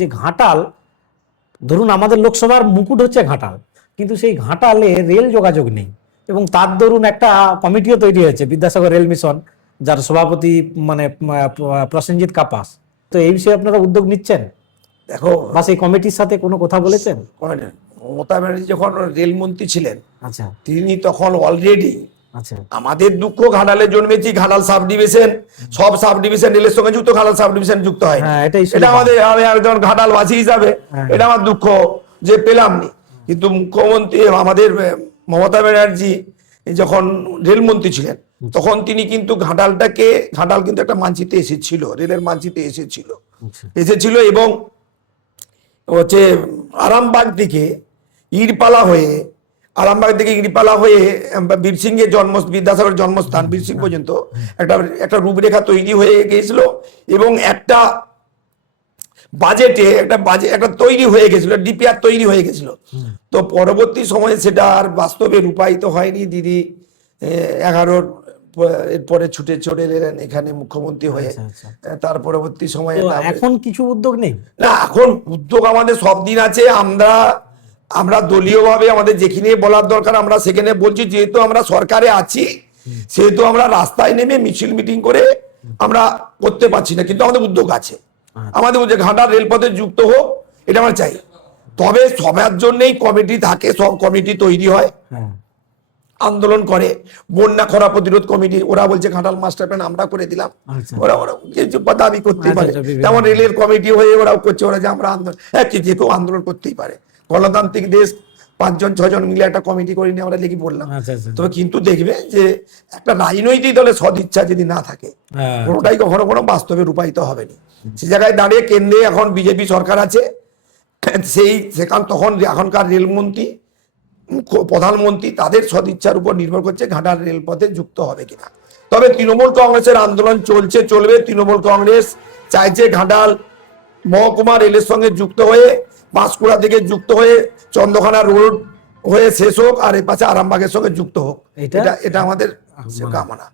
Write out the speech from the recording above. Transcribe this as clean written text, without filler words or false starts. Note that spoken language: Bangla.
যে ঘাটাল, ধরুন আমাদের লোকসভার মুকুট হচ্ছে ঘাটাল, কিন্তু সেই ঘাটালে রেল যোগাযোগ নেই, এবং তার দরুন একটা কমিটিও তৈরি হয়েছে বিদ্যাসাগর রেল মিশন, যার সভাপতি মানে প্রসেনজিৎ কাপাস। তো এই বিষয়ে আপনারা উদ্যোগ নিচ্ছেন দেখো, বা সেই কমিটির সাথে কোনো কথা বলেছেন? মমতা ব্যানার্জি যখন রেলমন্ত্রী ছিলেন, আচ্ছা তিনি তখন অলরেডি আচ্ছা আমাদের দুঃখ ঘাটালে জন্মেছি, ঘাটাল সাব ডিভিশন, সব সাব ডিভিশন রেলের সঙ্গে যুক্ত, ঘাটাল সাব ডিভিশন যুক্ত হয়। হ্যাঁ, এটাই এটা আমাদের, আমি একজন ঘাটালবাসী হিসাবে হ্যাঁ। এটা আমার দুঃখ যে পেলামনি। কিন্তু মুখ্যমন্ত্রী আমাদের মমতা ব্যানার্জি যখন রেলমন্ত্রী ছিলেন, তখন তিনি কিন্তু ঘাটাল কিন্তু একটা মানচিত্রে এসেছিল, রেলের মানচিত্রে এসেছিল এবং হচ্ছে আরামবাগ থেকে ইরপালা হয়ে বীরসিংহের বিদ্যাসাগরের জন্মস্থান বীরসিং পর্যন্ত একটা রূপরেখা তৈরি হয়ে গিয়েছিল, এবং একটা একটা তৈরি হয়ে গেছিল, ডিপিআর তৈরি হয়ে গেছিল। তো পরবর্তী সময়ে সেটা আর বাস্তবে রূপায়িত হয়নি। দিদি 11-র এরপরে ছুটে চলে এলেন এখানে মুখ্যমন্ত্রী হয়ে। তার পরবর্তী সময়ে এখন কিছু উদ্যোগ নেই না, এখন উদ্যোগ আমাদের সব দিন আছে। আমরা দলীয়ভাবে আমাদের যেখানে বলার দরকার আমরা সেখানে বলছি। যেহেতু আমরা সরকারে আছি, সেহেতু আমরা রাস্তায় নেমে মিছিল মিটিং করে আমরা করতে পারছি না, কিন্তু আমাদের উদ্যোগ আছে। আমাদের বলছে ঘাটাল রেলপথে যুক্ত হোক, এটা আমরা চাই। তবে সবার জন্যই কমিটি থাকে, সব কমিটি তৈরি হয়, আন্দোলন করে। বন্যা খরা প্রতিরোধ কমিটি, ওরা বলছে ঘাটাল মাস্টার প্ল্যান আমরা করে দিলাম, ওরা কিছু দাবি করতেই পারে। যেমন রেলের কমিটি হয়ে ওরাও করছে, ওরা যে আমরা আন্দোলন, যে কেউ আন্দোলন করতেই পারে। গণতান্ত্রিক দেশ, 5-6 জন মিলে একটা কমিটি করে নিয়ে আমরা লিখে বললাম। তবে কিন্তু দেখবে যে একটা রাজনৈতিক দলের সদিচ্ছা যদি না থাকে, কোনোটাই কখনো কোনো বাস্তবে রূপায়িত হবে না। সে জায়গায় দাঁড়িয়ে কেন্দ্রে এখন বিজেপি সরকার আছে, তখন এখনকার রেলমন্ত্রী, প্রধানমন্ত্রী, তাদের সদিচ্ছার উপর নির্ভর করছে ঘাটাল রেলপথে যুক্ত হবে কিনা। তবে তৃণমূল কংগ্রেসের আন্দোলন চলবে। তৃণমূল কংগ্রেস চাইছে ঘাটাল মহকুমা রেলের সঙ্গে যুক্ত হয়ে, পাঁশকুড়া থেকে যুক্ত হয়ে চন্দ্রকোনা রোড হয়ে শেষ হোক, আর এর পাশে আরামবাগের সঙ্গে যুক্ত হোক। এটা আমাদের কামনা।